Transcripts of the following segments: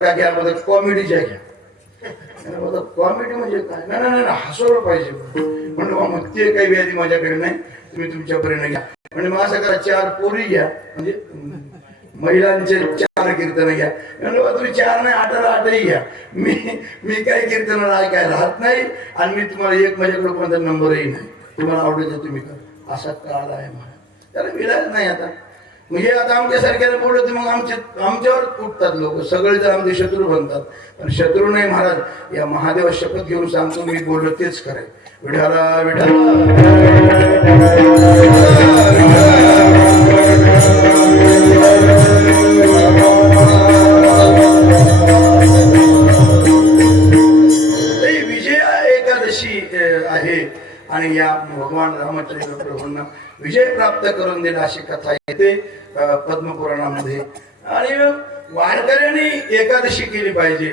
घ्या मध्ये कॉमेडीच्या घ्या. कॉमेडी म्हणजे काय? नाही नाही हसवलं पाहिजे. म्हणलं मग ते काही व्याधी माझ्याकडे नाही, तुम्ही तुमच्यापर्यंत घ्या. म्हणजे मग असं करा, 4 पोरी घ्या, म्हणजे महिलांचे 4 कीर्तन घ्या. म्हणलं तुम्ही 4 नाही 8 घ्या. मी काही कीर्तन काय राहत नाही आणि मी तुम्हाला एक माझ्याकडे कोणता नंबरही नाही. तुम्हाला आवडेल तुम्ही करा. असा काळ आहे मला, त्याला विलाज नाही. आता म्हणजे आता आमच्यासारख्याला बोलत मग आमच्यावर उठतात लोक, सगळे जर आमचे शत्रू बनतात. पण शत्रू नाही महाराज, या महादेवा शपथ घेऊन सांगतो, मी बोललो तेच खरंय. विठाला विठाला विजया एकादशी आहे आणि या भगवान रामचंद्र प्रभूंना विजय प्राप्त करून दिला अशी कथा येते पद्मपुराणामध्ये. आणि वारकऱ्यांनी एकादशी केली पाहिजे.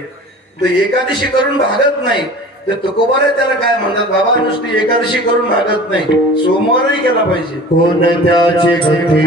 तर एकादशी करून भागत नाही तर तुकोबारे त्याला काय म्हणतात, बाबा नुसती एकादशी करून भागत नाही, सोमवारही केला पाहिजे. कोण त्याची गती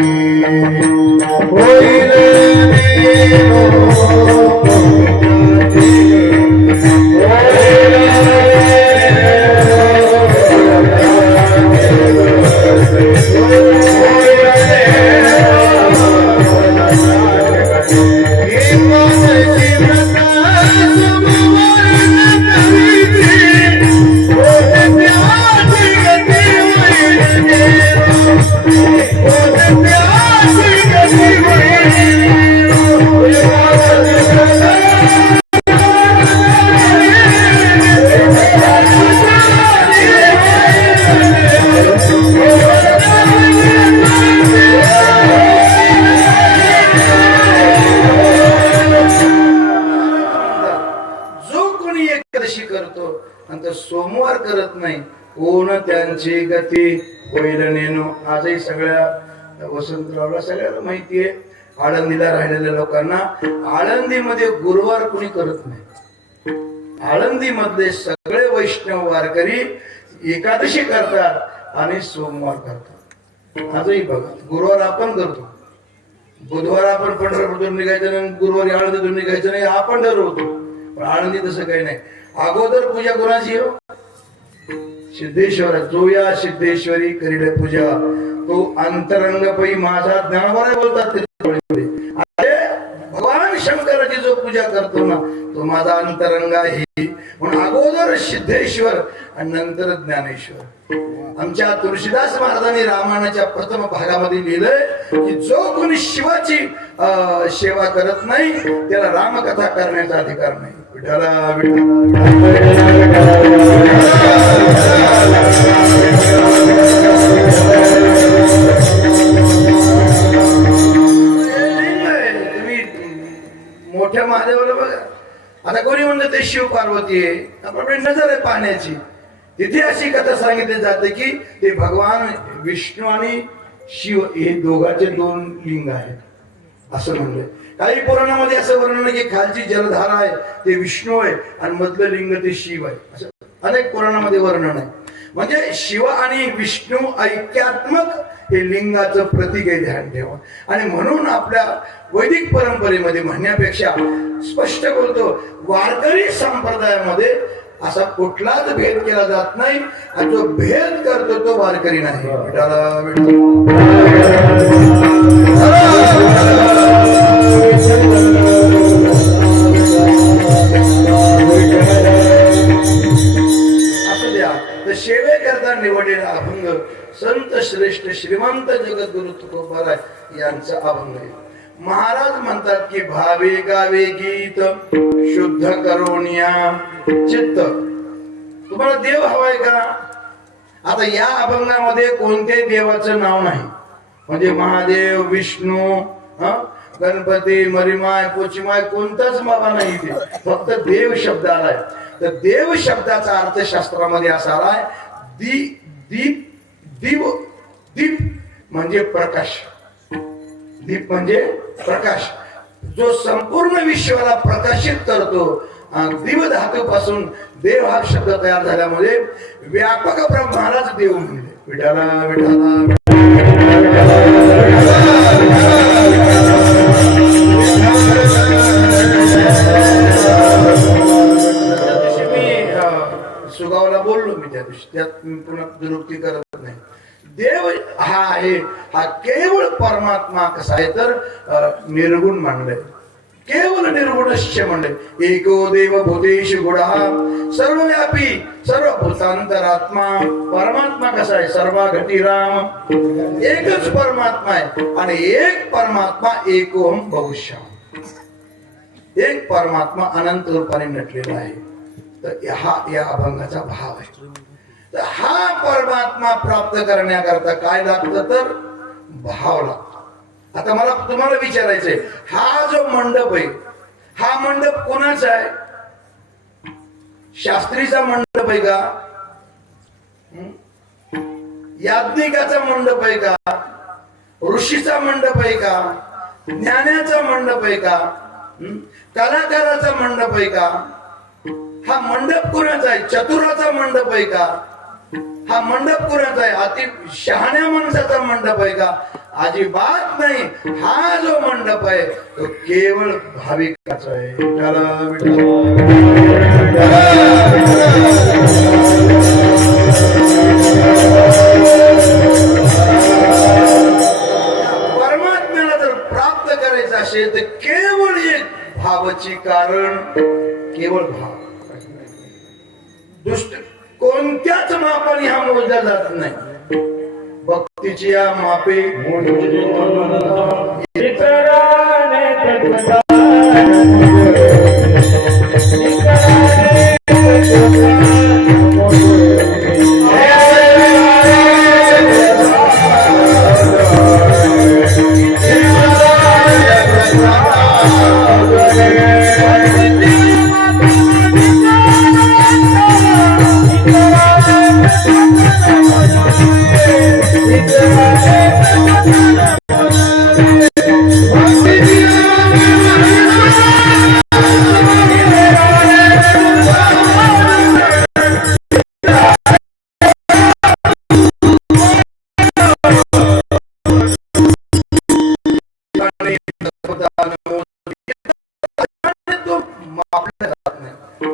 सोमवार करत नाही, कोण त्यांची गती होईल नेनो. आजही सगळ्या वसंतरावला सगळ्याला माहितीये, आळंदीला राहिलेल्या लोकांना आळंदीमध्ये गुरुवार कुणी करत नाही. आळंदी मधले सगळे वैष्णव वारकरी एकादशी करतात आणि सोमवार करतात. आजही बघा, गुरुवार आपण करतो, बुधवार आपण पंढरपूरतून निघायचं नाही, गुरुवारी आळंदीतून निघायचं नाही, आपण ठरवतो. पण आळंदी तसं काही नाही. अगोदर पूजा कोणाची हो? सिद्धेश्वर. जो या सिद्धेश्वरी करील पूजा तो अंतरंग पै माझा. ज्ञानोबा बोलतात अरे भगवान शंकराची जो पूजा करतो ना तो माझा अंतरंग आहे. म्हणून अगोदर सिद्धेश्वर आणि नंतर ज्ञानेश्वर. आमच्या तुळशीदास महाराजांनी रामायणाच्या प्रथम भागामध्ये लिहिलंय की जो कोणी शिवाची सेवा करत नाही त्याला रामकथा करण्याचा अधिकार नाही. विठाला तुम्ही मोठ्या महादेवाला बघा. आता कोणी म्हणलं ते शिव पार्वती आहे, आपल्याकडे नजर आहे पाण्याची. तिथे अशी कथा सांगितली जाते की ते भगवान विष्णू आणि शिव हे दोघांचे 2 लिंग आहेत असं म्हणलंय. काही पुराणामध्ये असं वर्णन की खालची जलधारा आहे ते विष्णू आहे आणि मधलं लिंग ते शिव आहे, असं अनेक पुराणामध्ये वर्णन आहे. म्हणजे शिव आणि विष्णू ऐक्यात्मक हे लिंगाचं प्रतीक आहे, ध्यान ठेवा. आणि म्हणून आपल्या वैदिक परंपरेमध्ये म्हणण्यापेक्षा स्पष्ट बोलतो, वारकरी संप्रदायामध्ये असा कुठलाच भेद केला जात नाही. आणि जो भेद करतो तो वारकरी नाही. असू द्या. तर सेवे करता निवडलेला अभंग संत श्रेष्ठ श्रीमंत जगद्गुरु तुकोबाराय यांचा अभंग आहे. महाराज म्हणतात की भावे गावे गीत शुद्ध करोनिया चित्त. तुम्हाला देव हवाय का? आता या अभंगामध्ये कोणत्याही देवाचं नाव नाही. म्हणजे महादेव, विष्णू, गणपती, मरिमाय, पोचिमाय कोणताच बाबा नाही इथे. फक्त देव शब्द आलाय. तर देव शब्दाचा अर्थ शास्त्रामध्ये असा आलाय दीप. दीप म्हणजे प्रकाश. दीप म्हणजे प्रकाश, जो संपूर्ण विश्वाला प्रकाशित करतो. दिव धातूपासून देव हा शब्द तयार झाल्यामुळे व्यापक ब्रह्मालाच देव म्हणले. विठाला विठाला त्यात मी पुन्हा दुरुक्ती करत नाही. देव हा आहे, हा केवळ परमात्मा कसा आहे तर निर्गुण मानलंय, केवळ निर्गुणश्च म्हणले. एको देव भूतेश गुणः सर्वव्यापी सर्वभूतांतरात्मा. परमात्मा कसा आहे, सर्वाघटी राम. एकच परमात्मा आहे आणि एक परमात्मा एकोहम बहुश्याम. एक परमात्मा अनंत रूपाने नटलेला आहे. तर हा या अभंगाचा भाव आहे. तर हा परमात्मा प्राप्त करण्याकरता काय लागतं तर भाव लागतो. आता मला तुम्हाला विचारायचंय, हा जो मंडप आहे, हा मंडप कोणाचा आहे? शास्त्रीचा मंडप आहे का? याज्ञिकाचा मंडप आहे का? ऋषीचा मंडप आहे का? ज्ञानाचा मंडप आहे का? कलाकाराचा मंडप आहे का? हा मंडप कोणाचा आहे? चतुराचा मंडप आहे का? हा मंडप कोणाचा आहे? अति शहाण्या माणसाचा मंडप आहे का? अजिबात नाही. हा जो मंडप आहे तो केवळ भाविकाचा आहे. परमात्म्याला जर प्राप्त करायचं असेल तर केवळ एक भावाची कारण, केवळ भाव. दुसरं कोणत्याच मापाने हा मोजला जात नाही. भक्तीची या मापे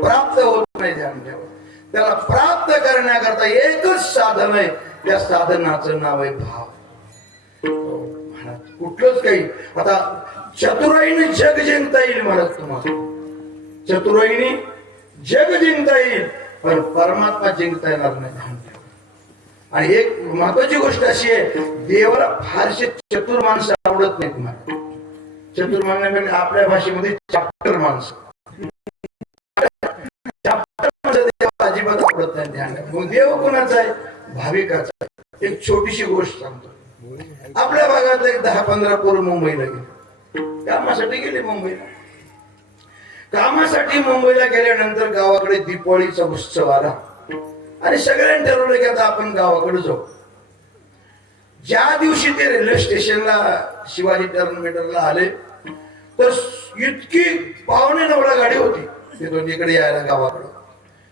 प्राप्त होत नाही. त्याला प्राप्त करण्याकरता एकच साधन आहे, त्या साधनाचं नाव आहे भाव. कुठलंच काही. आता चतुराईने जग जिंकता येईल महाराज तुम्हाला, चतुराईने जग जिंकता येईल, पण परमात्मा जिंकता येणार नाही. आणि एक महत्वाची गोष्ट अशी आहे, देवाला फारसे चतुर माणसं आवडत नाही. तुम्हाला चतुर म्हणण्यापेक्षा आपल्या भाषेमध्ये चाप्टर माणसं, अजिबात आवडत नाही. देव कोणाचा आहे? भाविकाचा. एक छोटीशी गोष्ट सांगतो. आपल्या भागात एक 10-15 पोरं मुंबईला गेले, कामासाठी गेले मुंबईला. कामासाठी मुंबईला गेल्यानंतर गावाकडे दीपावलीचा उत्सव आला आणि सगळ्यांनी ठरवलं की आता आपण गावाकडे जाऊ. ज्या दिवशी ते रेल्वे स्टेशनला शिवाजी टर्मिनलला आले तर इतकी 8:45 गाडी होती तिथून इकडे यायला गावाकडे.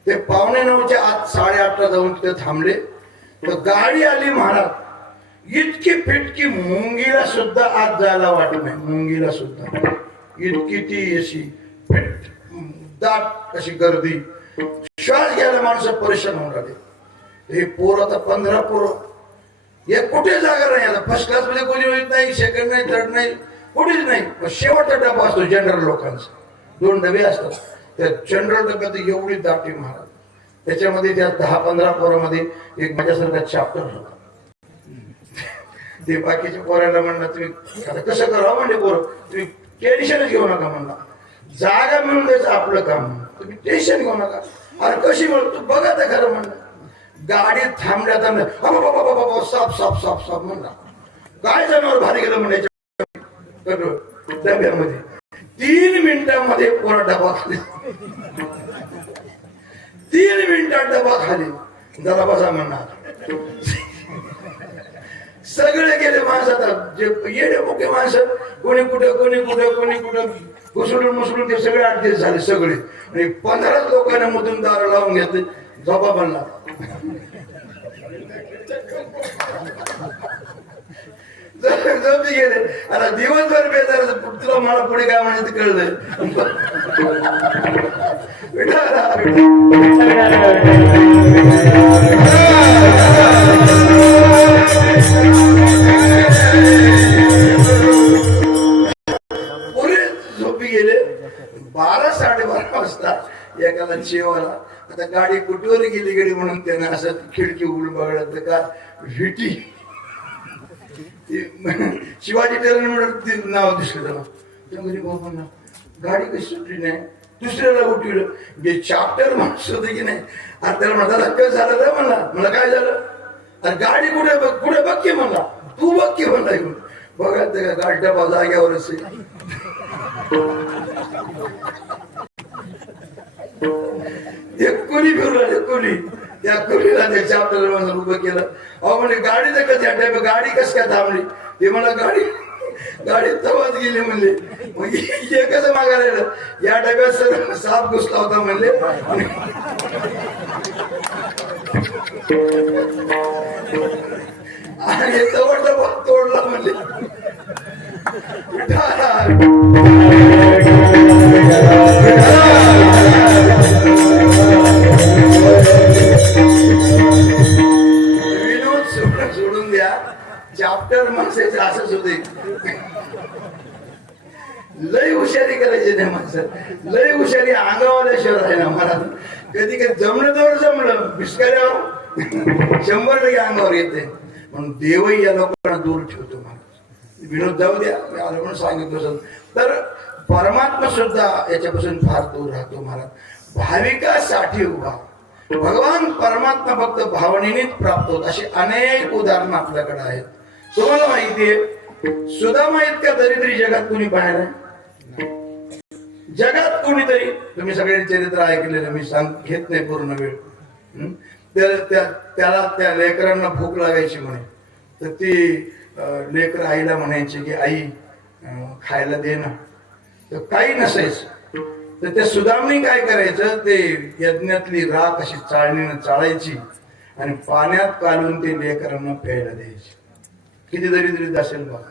ते 8:45च्या आत 8:30ला जाऊन तिथे थांबले तर गाडी आली महाराज. इतकी फिटकी मुंगीला सुद्धा आत जायला वाटत नाही. मुंगीला सुद्धा इतकी ती अशी फिट दाट अशी गर्दी, श्वास घ्यायला माणसं परेशान होऊन राहिले. हे पोर आता 15 पोरं, हे कुठे जागा नाही. आता फर्स्ट क्लास मध्ये कोणी होत नाही, सेकंड नाही, थर्ड नाही, कुठेच नाही. शेवटचा डबा असतो जनरल लोकांचा. 2 डबे असतात. त्या जनरल डब्यात एवढी दाटी महाराज. त्याच्यामध्ये त्या 10-15 पोरामध्ये एक माझ्यासारखा चॅप्टर होता. ते बाकीच्या पोराला म्हणला तुम्ही आता कसं करा म्हणजे पोरं तुम्ही टेन्शनच घेऊ नका म्हणला. जागा मिळून द्यायचं आपलं काम, तुम्ही टेन्शन घेऊ नका. अरे कशी म्हणलं तू बघा तर खरं म्हणलं. गाडी थांबल्या थांबल्या साप साप साप साप म्हणला. काय जनावर भारी गेलं म्हणायच्या डब्यामध्ये. 3 मिनिटांमध्ये पोरा डबा खाली. 3 मिनिटात डबा खाली. जरा बसा म्हणणार. सगळे गेले माणसात, जे येडे मोके माणसं, कोणी कुठं कोणी कुठं कोणी कुठं घुसळून मुसळून ते सगळे ऍडजस्ट झाले सगळे. आणि 15 लोकांना मधून दार लावून घेतले. झोपा बनला. झोपी गेले. आता दिवसभर बेजार तुला मला पुढे काय म्हणायचं कळलं. पुरे झोपी गेले. 12-12:30 वाजता एकाला जेवायला. आता गाडी कुठवर गेली गडी म्हणून त्यानं असं खिडकी उघडून बघलं तर का व्हिटी शिवाजी टेलर म्हणून ते नाव दिसलं त्याला. त्या घरी भाऊ म्हणला गाडी कशी सुटली नाही. दुसऱ्याला उठवलं जे चाप्टर माणूस होते की नाही. आणि त्याला म्हणला काय झालं रे म्हणला. मला काय झालं. अरे गाडी कुठे बघ कुठे बघ की म्हणला. तू बघ की म्हणला. बघा त्या गाडी डबा जाग्यावरच आहे. एक कोणी फिरला कोणी त्या कोणीला त्या चाप्टर म्हणून उभं केलं. अहो म्हणजे गाडी तर कधी अड्डा गाडी कस काय थांबली. ते मला गाडी तवाच गेली म्हणले. मग हे कसं मागायला या डब्यात सर साप घुसला होता म्हणले. आणि तवड डबा तोडला म्हणले. विनोद सोडून द्या. चाप्टर माणसाचे असंच होते. लय हुशारी करायची नाही माणसं. लय हुशारी अंगावाल्याशिवाय आहे ना मला. कधी कधी जमलं तर जमलं पिस्काऱ्यावर 100% अंगावर येते. म्हणून देवही या लोकांना दूर ठेवतो महाराज. विनोद जाऊ द्या आलं म्हणून सांगितलं. तर परमात्मा सुद्धा याच्यापासून फार दूर राहतो महाराज. भाविकासाठी उभा भगवान परमात्मा फक्त भावनेनेच प्राप्त होत. अशी अनेक उदाहरणं आपल्याकडे आहेत. तुम्हाला माहितीये सुदामा इतका दरिद्री जगात कोणी पाहिलं जगात कोणीतरी. तुम्ही सगळे चरित्र ऐकलेलं मी घेत नाही पूर्ण वेळ. त्याला त्या लेकरांना भूक लागायची म्हणे. तर ती लेकर आईला म्हणायची की आई खायला दे ना. तर काही नसायचं. तर त्या सुदामनी काय करायचं ते यज्ञातली राख अशी चाळणीनं चाळायची आणि पाण्यात काढून ते लेकरांना प्यायला द्यायची. किती दरिद्रीत असेल बघा.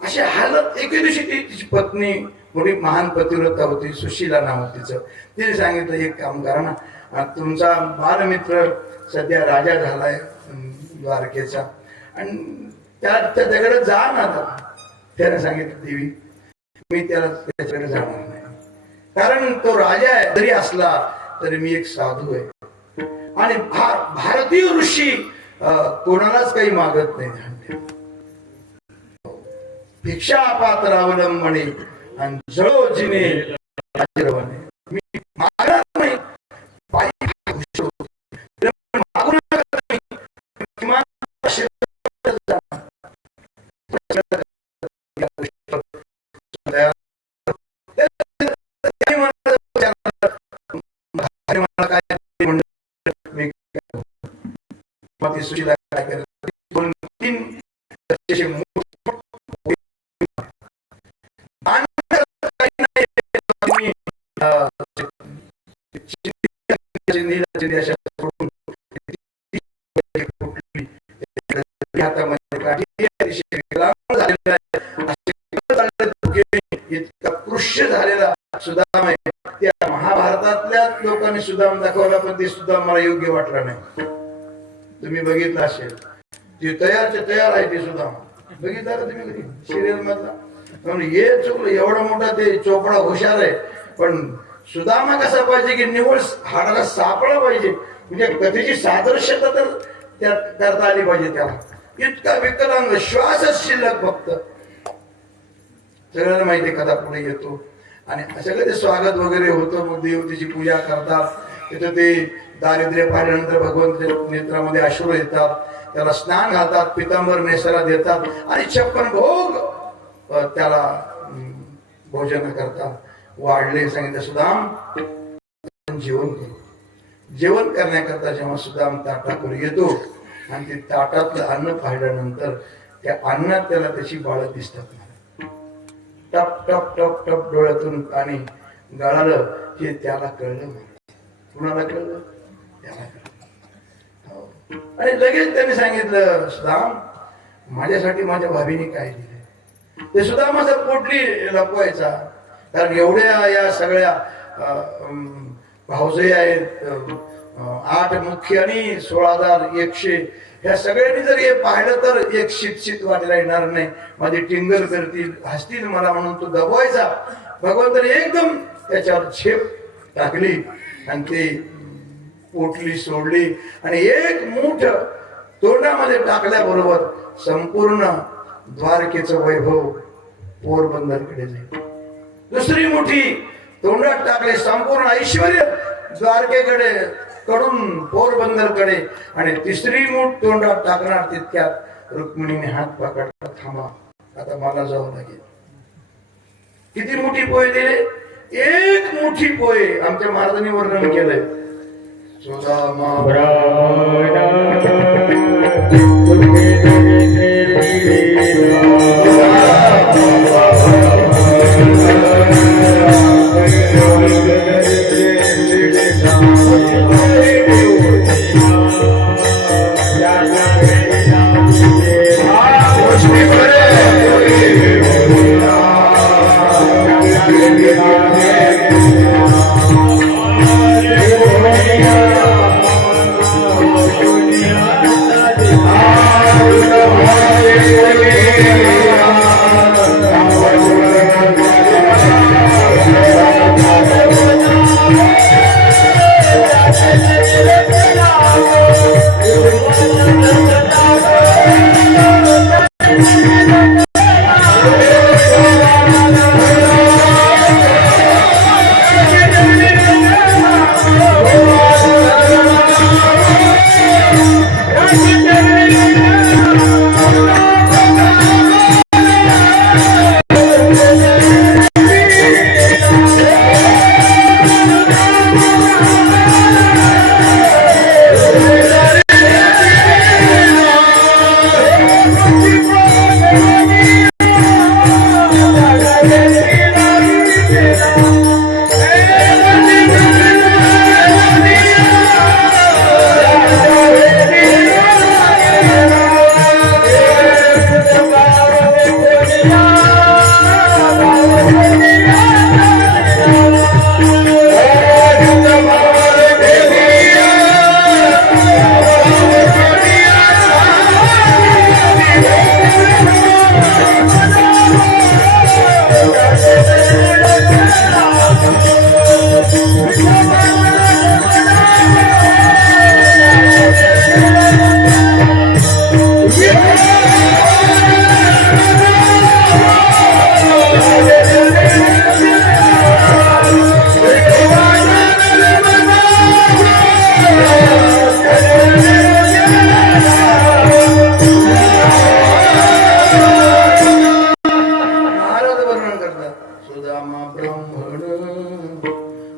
अशी हालत. एके दिवशी तिची पत्नी मोठी महान पतिव्रता होती सुशीला नाव तिचं. तिने सांगितलं एक काम करा ना तुमचा बालमित्र सध्या राजा झालाय द्वारकेचा आणि त्याच्याकडे जा ना. त्याने सांगितलं देवी मी त्याच्याकडे जाणार नाही. कारण तो राजा आहे जरी असला तरी मी एक साधू आहे. आणि भारतीय ऋषी कोणालाच काही मागत नाही. भिक्षा पात्र अवलंबणे आणि जळो जिने आचरवणे. मी मागणार नाही. सुशीला काय करत 2-3 इतका कृष्य झालेला सुदाम आहे. त्या महाभारतातल्या लोकांनी सुदाम दाखवला पण ते सुद्धा मला योग्य वाटलं नाही. तुम्ही बघितलं असेल ते तयार आहे ते सुद्धा बघितलं का तुम्ही कधी सिरियल मधला. म्हणून हे चुकलं. एवढा मोठा ते चोपडा हुशार आहे पण सुदामा कसा पाहिजे की निवळ हाडाला सापळा पाहिजे. म्हणजे कथेची सादृश्यता तर त्यात करता आली पाहिजे. त्याला इतका विकलांग श्वासच शिल्लक फक्त. सगळ्यांना माहिती कथा पुढे येतो आणि सगळं ते स्वागत वगैरे होतं. मग देवतेची पूजा करतात. तिथं ते दारिद्र्य पाहिल्यानंतर भगवंत नेत्रामध्ये अश्रू येतात. त्याला स्नान घालतात. पितांबर नेसाला देतात आणि 56 भोग त्याला भोजन करतात. वाढले सांगितलं सुदाम जेवण करू. जेवण करण्याकरता जेव्हा सुदाम ताटावर येतो आणि ते ताटातलं अन्न पाहिल्यानंतर त्या अन्नात त्याला त्याची बाळ दिसतात. टप टप टप टप डोळ्यातून पाणी गळालं हे त्याला कळलं. कुणाला कळलं. त्याला कळलं. आणि लगेच त्याने सांगितलं सुदाम माझ्यासाठी माझ्या भाभीने काय दिलं. ते सुदामाचा पोटली लपवायचा कारण एवढ्या या सगळ्या भावजय आहेत, 8 मुख्य आणि 16,100 ह्या सगळ्यांनी जर हे पाहिलं तर एक शीत वाटायला येणार नाही. माझे टिंगर करतील, हसतील मला म्हणून तो दबवायचा. भगवंताने एकदम त्याच्यावर झेप टाकली आणि ते पोटली सोडली आणि एक मूठ तोंडामध्ये टाकल्याबरोबर संपूर्ण द्वारकेचं वैभव पोरबंदरकडे जाईल. दुसरी मुठी तोंडात टाकले, संपूर्ण ऐश्वर द्वारकेकडे कडून पोरबंदरकडे. आणि तिसरी मूठ तोंडात टाकणार तितक्यात रुक्मिणीने हात पकडला, थांबा आता मला जावं लागेल. किती मोठी पोहे दिले? 1 मुठी पोहे. आमच्या महाराजांनी वर्णन केलंय. सुदामा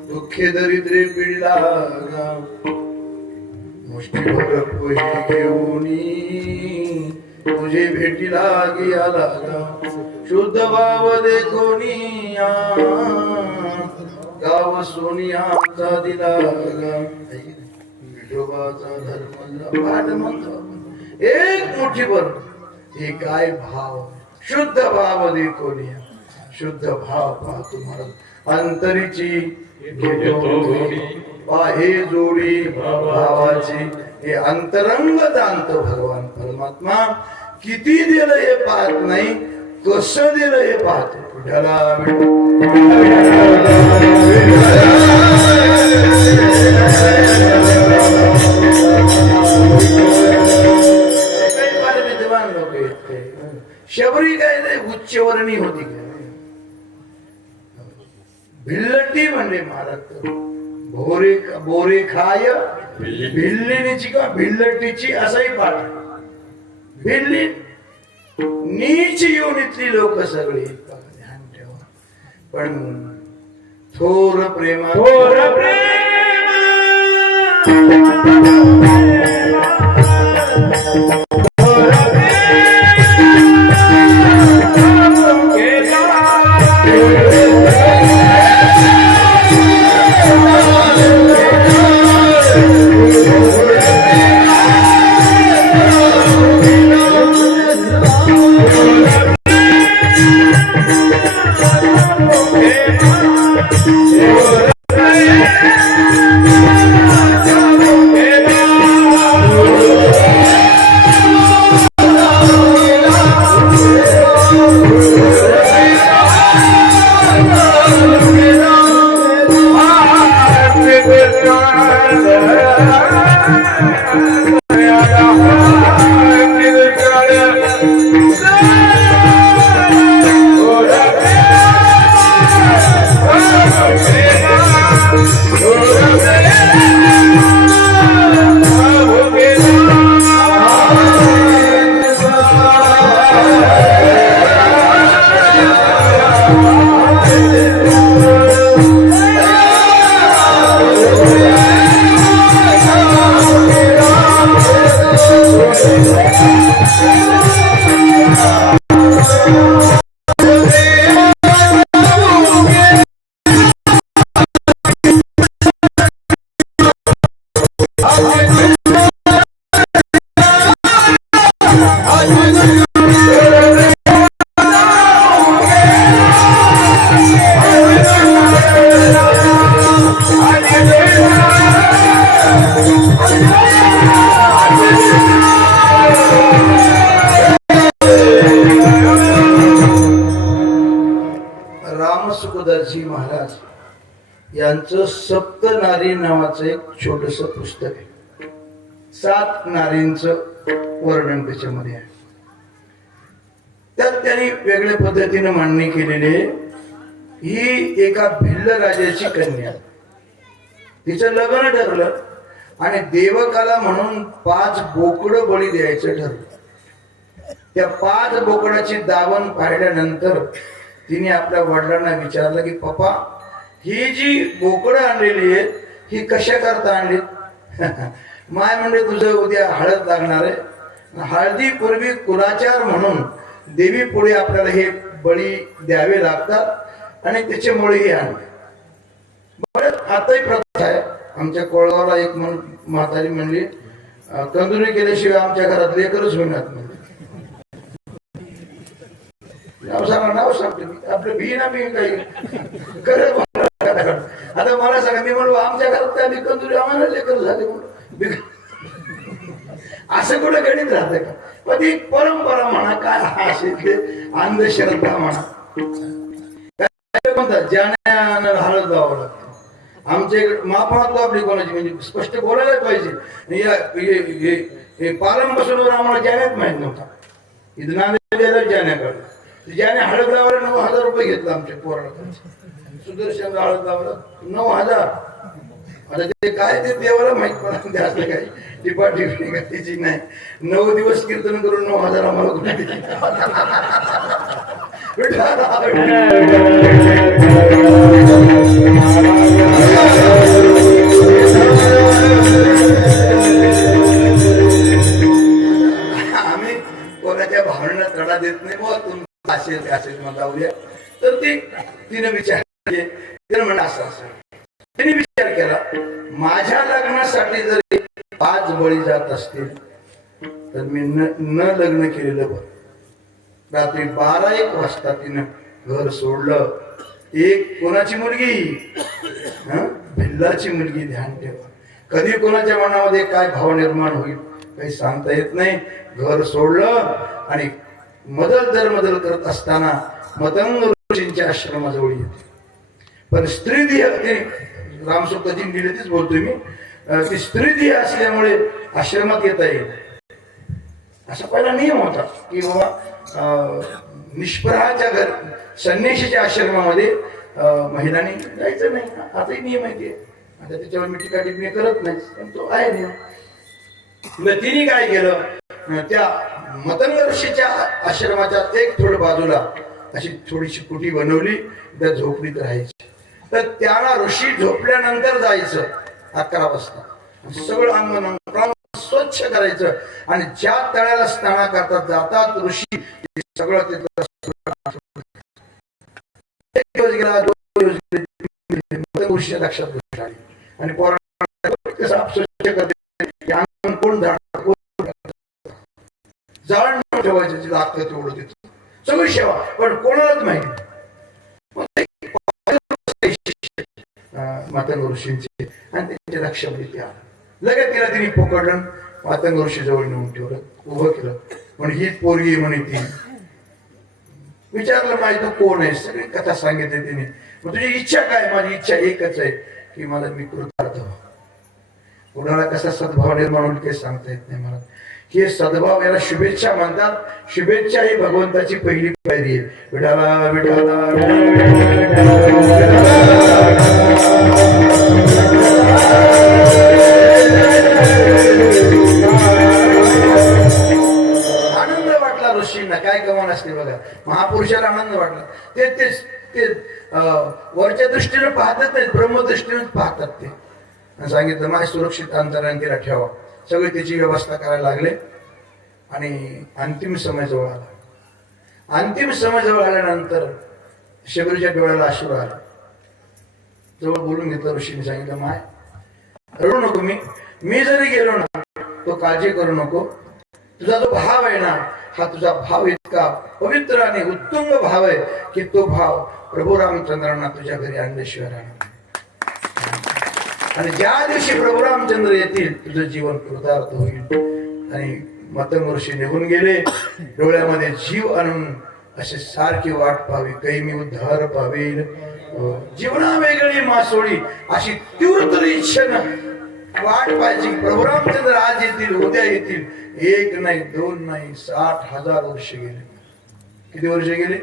दुःखे दरिद्रे पिडला मुष्टीभर पोहे घेऊनी तुझे भेटीला गेला शुद्ध भाव देखोनी गाव सोनियाचा दिला विठोबाचा धर्म पाठ म्हणतो एक मुठीभर. हे काय भाव? शुद्ध भाव देखोनी, शुद्ध भाव पाहतो महाराज. अंतरीची पाहे जोडी भावाची, हे अंतरंग जाणतो भगवान परमात्मा. किती दिलं हे पाहत नाही, कसं दिलं हे पाहतो. विद्वान लोक शबरी काय नाही, उच्चवर्णी होती. भिल्लटी म्हणजे महाराज बोरे खाय भिल्लिनीची का भिल्लटीची असाही पाठ. भिल्ली नीच योनीतली लोक सगळी ध्यान ठेवा. पण थोर प्रेमा Hey रामसुखदासजी महाराज यांचं सप्तनारी नावाचं एक छोटस पुस्तक आहे. 7 नारींचं वर्णन त्याच्यामध्ये आहे. त्यात त्यांनी वेगळ्या पद्धतीने मांडणी केलेली आहे. ही एका भिल्ल राजाची कन्या, तिचं लग्न ठरलं आणि देवकाला म्हणून 5 बोकडं बळी द्यायचं ठरलं. त्या 5 बोकडाची दावण पाहिल्यानंतर तिने आपल्या वडिलांना विचारलं की पप्पा, ही जी बोकडं आणलेली आहे ही कशा करता आणली? माय म्हणजे तुझं उद्या हळद लागणार आहे, हळदीपूर्वी कुलाचार म्हणून देवी पुढे आपल्याला हे बळी द्यावे लागतात आणि त्याच्यामुळे हे आणले. बरं, आताही प्रथा आहे. आमच्या कोळगावला एक म्हातारी म्हणली, कंदुरी केल्याशिवाय आमच्या घरात लेकरच होईनात म्हणजे. नाव सांगतो आपलं भी ना भी काही खरं. आता मला सांगा, मी म्हणू आमच्या घरात आम्ही कंदुरी आम्हाला लेकर झाले म्हणून असं कुठं गणित राहतं का? पण ती परंपरा म्हणा, काय असेल ते अंधश्रद्धा म्हणा, काय म्हणतात ज्याने हळद लावावं लागतं. आमच्या इकडे माफात आपली कोणाची म्हणजे स्पष्ट बोलायलाच पाहिजे. पारंपासून आम्हाला जाण्यात माहित नव्हता. इथं नांदेड जाण्याकडे ज्याने हळद लावायला 9,000 रुपये घेतला आमच्या पोराला. सुदर्शन हळद लावला 9,000. आता ते काय ते देवाला माहित पडा, ते असलं काय टिपाटिपणी करायची नाही. 9 दिवस कीर्तन करून 9,000 आम्हाला कुठे आम्ही कोणाच्या भावनेला तडा देत नाही. बुवा असेल असेल मग जाऊया. तर तिने विचार तिने म्हणा असं तिने विचार केला, माझ्या लग्नासाठी जर 5 बळी जात असतील तर मी न लग्न केलेलं बरं. रात्री 12-1 वाजता तिनं घर सोडलं. एक कोणाची मुलगी, भिल्लाची मुलगी. ध्यान ठेवा, कधी कोणाच्या मनामध्ये काय भाव निर्माण होईल काही सांगता येत नाही. घर सोडलं आणि मदल करत असताना मतंग ऋषींच्या आश्रमाजवळ येते. पण स्त्री रामसुखजी दिले तेच बोलतोय मी. ती स्त्री असल्यामुळे आश्रमात येता येईल असा पहिला नियम होता की बाबा निष्पराच्या घर संन्याशीच्या आश्रमामध्ये महिलांनी जायचं नाही. आताही नियम आहे ते. आता त्याच्यावर मी टीका टिप्पणी करत नाही, पण तो आहे नियम. तिने काय केलं, त्या मतंग ऋषीच्या आश्रमाच्या एक थोड बाजूला अशी थोडीशी कुटी बनवली, त्या झोपडीत राहायची. तर त्याला ऋषी झोपल्यानंतर जायचं 11 वाजता. सगळं अंग स्वच्छ करायचं आणि ज्या तळ्याला स्नान करतात जातात ऋषी सगळं तिथं लक्षात आणि कोण जाळ ठेवायचं तिला लागतं तेवढं तिथं सगळी सेवा, पण कोणालाच माहिती. मातंग ऋषींचे आणि त्यांच्या लक्षामध्ये ते आलं. लगेच तिला तिने पकडलं, मातंग ऋषी जवळ नेऊन ठेवलं, उभं केलं. म्हणे ही पोरगी म्हणे ती. विचारलं माझी तू कोण आहे, सगळी कथा सांगितली तिने. मग तुझी इच्छा काय? माझी इच्छा एकच आहे की मला मी कृतार्थ व्हावं. कुणाला कसा सद्भाव निर्माण होईल काही सांगता येत नाही मला. हे सद्भाव, याला शुभेच्छा म्हणतात. शुभेच्छा ही भगवंताची पहिली पायरी आहे. विठाला विठाला आनंद वाटला ऋषींना. काय कमाल असते बघा, महापुरुषाला आनंद वाटला. ते ते ते वरच्या दृष्टीने पाहतच नाहीत, ब्रह्मदृष्टीनेच पाहतात ते. सांगितलं माझ्या सुरक्षित अंतराने तिला ठेवा. सगळे त्याची व्यवस्था करायला लागले आणि अंतिम समय जवळ आला. अंतिम समय जवळ आल्यानंतर शबरीच्या डोळ्याला अश्रू आले. जवळ बोलून घेतलं ऋषीने. सांगितलं माय रडू नको, मी जरी गेलो ना तो काळजी करू नको. तुझा जो भाव आहे ना, हा तुझा भाव इतका पवित्र आणि उत्तुंग भाव आहे की तो भाव प्रभू रामचंद्रांना तुझ्या घरी आणल्याशिवाय राहणार. आणि ज्या दिवशी प्रभू रामचंद्र येतील तुझं जीवन कृतार्थ होईल. आणि मतंग ऋषी निघून गेले. डोळ्यामध्ये जीव आणून असे सारखी वाट पाहावी, काही मी उद्धार पावेल, जीवना वेगळी मासोळी, अशी तीव्र इच्छेनं वाट पाहायची. प्रभू रामचंद्र आज येतील, उद्या येतील. एक नाही, दोन नाही, 60,000 वर्ष गेले. किती वर्ष गेले?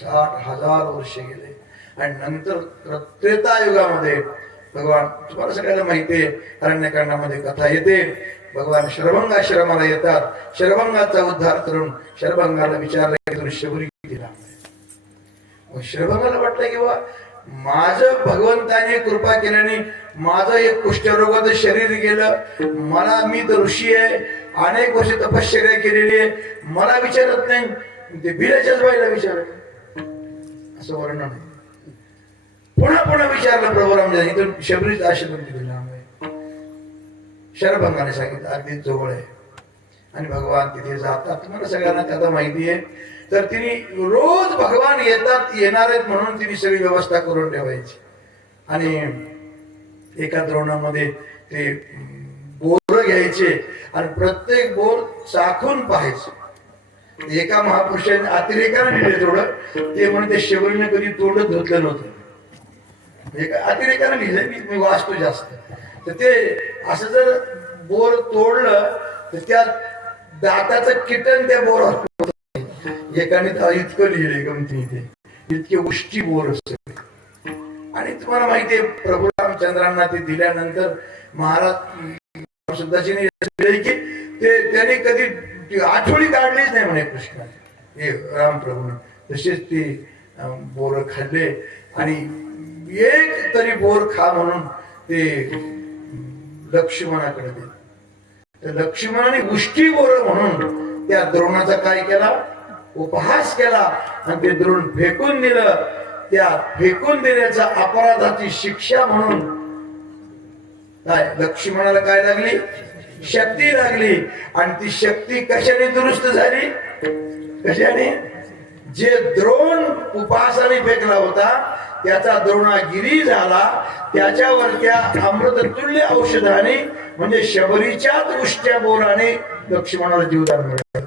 60,000 वर्ष गेले. आणि नंतर त्रेतायुगामध्ये भगवान, तुम्हाला सगळ्याला माहिती आहे, अरण्यकांडामध्ये कथा येते, भगवान शरभंगाश्रमाला येतात. शरभंगाचा उद्धार करून शरभंगाला विचारलं की तू शबरी दिला. शरभंगाला वाटलं की बा माझं भगवंताने कृपा केल्याने माझं एक कुष्ठरोगाचं शरीर गेलं. मला, मी तर ऋषी आहे, अनेक वर्ष तपश्चर्या केलेली आहे, मला विचारत नाही. ते बिराच्याच बाईला विचारलं, असं वर्णन आहे. पुन्हा पुन्हा विचारलं प्रभू रामचंद्र, इथून शबरीच आश्रम तिथे लांब आहे. शरभंगाने सांगितलं अगदी जवळ आहे. आणि भगवान तिथे जातात. तुम्हाला सगळ्यांना कथा माहिती आहे. तर तिने रोज भगवान येणार आहेत म्हणून तिने सगळी व्यवस्था करून ठेवायची. आणि एका द्रोणामध्ये ते बोर घ्यायचे आणि प्रत्येक बोर चाखून पाहायचे. एका महापुरुषाने अतिरेकाने लिहिले थोडं, ते म्हणून ते शबरीने कधी तोंडच धुतलं नव्हतं. एका अतिरेकाने लिहिलंय, मी वाचतो जास्त. तर ते असं जर बोर तोडलं तर त्या दाताचं किटन त्या बोरावर. एकाने इतकं लिहिलंय गमती, इतके उष्टी बोर असते. आणि तुम्हाला माहितीये प्रभू रामचंद्रांना ते दिल्यानंतर महाराज सुद्धाची की ते त्याने कधी आठवणी काढलीच नाही म्हणे कृष्णाने, हे रामप्रभूने. तसेच ते बोर खाल्ले. आणि एक तरी बोर खा म्हणून ते लक्ष्मणाकडे दिले. तर लक्ष्मणाने उष्टी बोर म्हणून त्या द्रोणाचा काय केला, उपहास केला आणि ते द्रोण फेकून दिलं. त्या फेकून देण्याच्या अपराधाची शिक्षा म्हणून काय लक्ष्मणाला काय लागली, शक्ती लागली. आणि ती शक्ती कशाने दुरुस्त झाली, कशाने? जे द्रोण उपहासाने फेकला होता त्याचा द्रोणागिरी झाला. त्याच्यावर त्या अमृत तुल्य औषधाने म्हणजे शबरीच्याच उष्ट्या बोराने लक्ष्मणाला जीवदान मिळालं.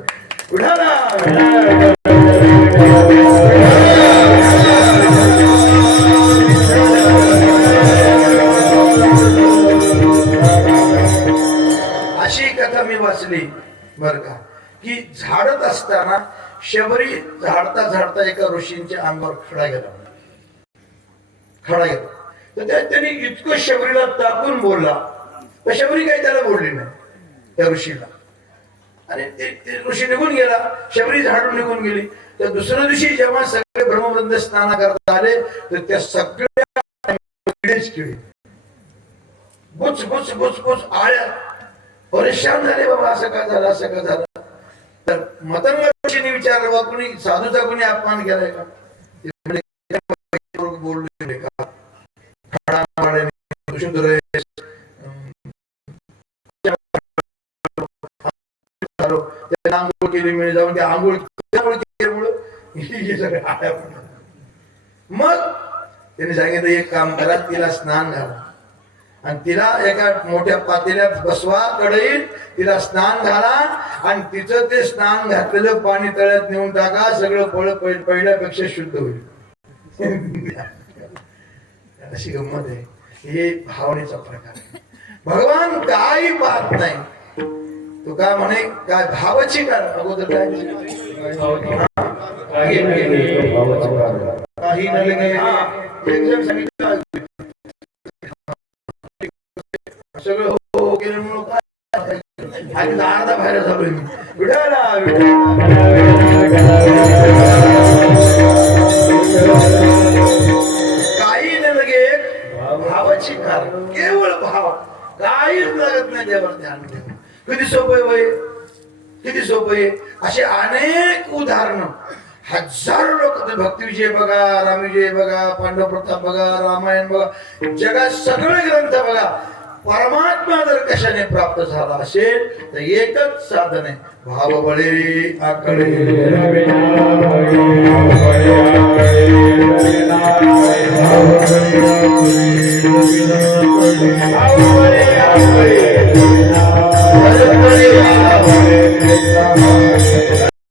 अशी कथा मी वाचली बर का, की झाडत असताना शबरी झाडता झाडता एका ऋषींच्या अंगावर खडा गेला. तर त्यांनी इतकं शबरीला तापून बोलला, तर शबरी काही त्याला बोलली नाही त्या ऋषीला. आणि ते ऋषी निघून गेला, शबरी झाडून निघून गेली. तर दुसऱ्या दिवशी जेव्हा सगळे ब्रह्मवृंद स्नान करता आले तर त्या सगळ्या बुच बुच बुच बुच आळ्या परेशान झाले. बाबा असं का झालं, असं का झालं? तर मतंग ऋषीने विचारलं, बा कोणी साधूचा कोणी अपमान केलाय का? बोलले का आंघोळ केली मिळे जाऊन त्या आंघोळ केल्यामुळं मग त्यांनी सांगितलं एक काम करा, तिला स्नान घाला आणि तिला एका मोठ्या पातेल्यात बसवा, कढईत तिला स्नान घाला आणि तिचं ते स्नान घातलेलं पाणी तळ्यात नेऊन टाका, सगळं फळ पहिल्यापेक्षा शुद्ध होईल. अशी गंमत आहे. हे भावनेचा प्रकार आहे. भगवान काही पाहत नाही. तू काय म्हणे, काय भावाची काय अगोदर काय काही न लगे एक जण सांगितलं सगळं हो केल्यामुळं काय आणि अर्धा बाहेर झालोय मी. विठाला काही न लगे भावाची कारण, केवळ भाव, काहीच लागत नाही देवावर ध्यान ठेव. किती सोपं आहे, किती सोपं आहे. असे अनेक उदाहरण, हजारो लोक भक्तिविजय बघा, रामविजय बघा, पांडव प्रताप बघा, रामायण बघा, जगात सगळे ग्रंथ बघा. परमात्मा जर कशाने प्राप्त झाला असेल तर एकच साधन आहे, भावबळे आकडे